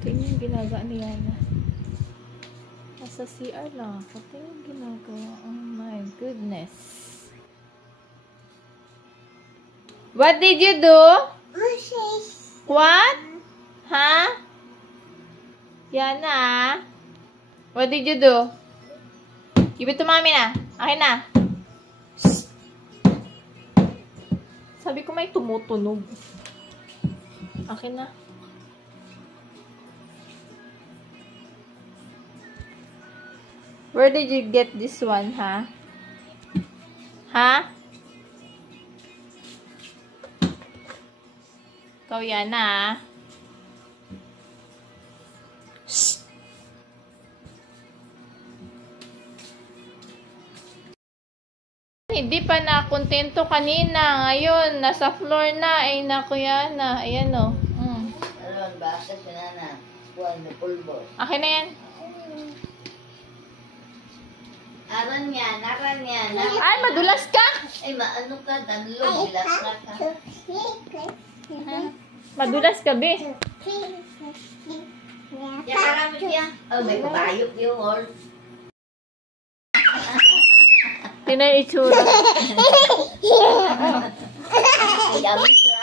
Tingnan yung ginagawa ni Yana. Nasa CR lang ako. Tingnan yung ginagawa. Oh my goodness. What did you do? What? Huh? Yana? What did you do? Give it to mommy na. Akin na. Sabi ko may tumutunog. Akin na. Where did you get this one, ha? Ha? Ikaw yan, ha? Shh! Hindi pa na kontento kanina. Ngayon, nasa floor na. Ay, naku yan na. Ayan, o. Alam ba? Kasi na kuwan na pulbo. Akin na yan. Aran yan. Ay, madulas ka! Ay, maano ka? Danlo, bilas na ka. Madulas ka, be. Ya, karami siya. Oh, may kabayok yung wall. Tingnan yung itsura. Yummy siya.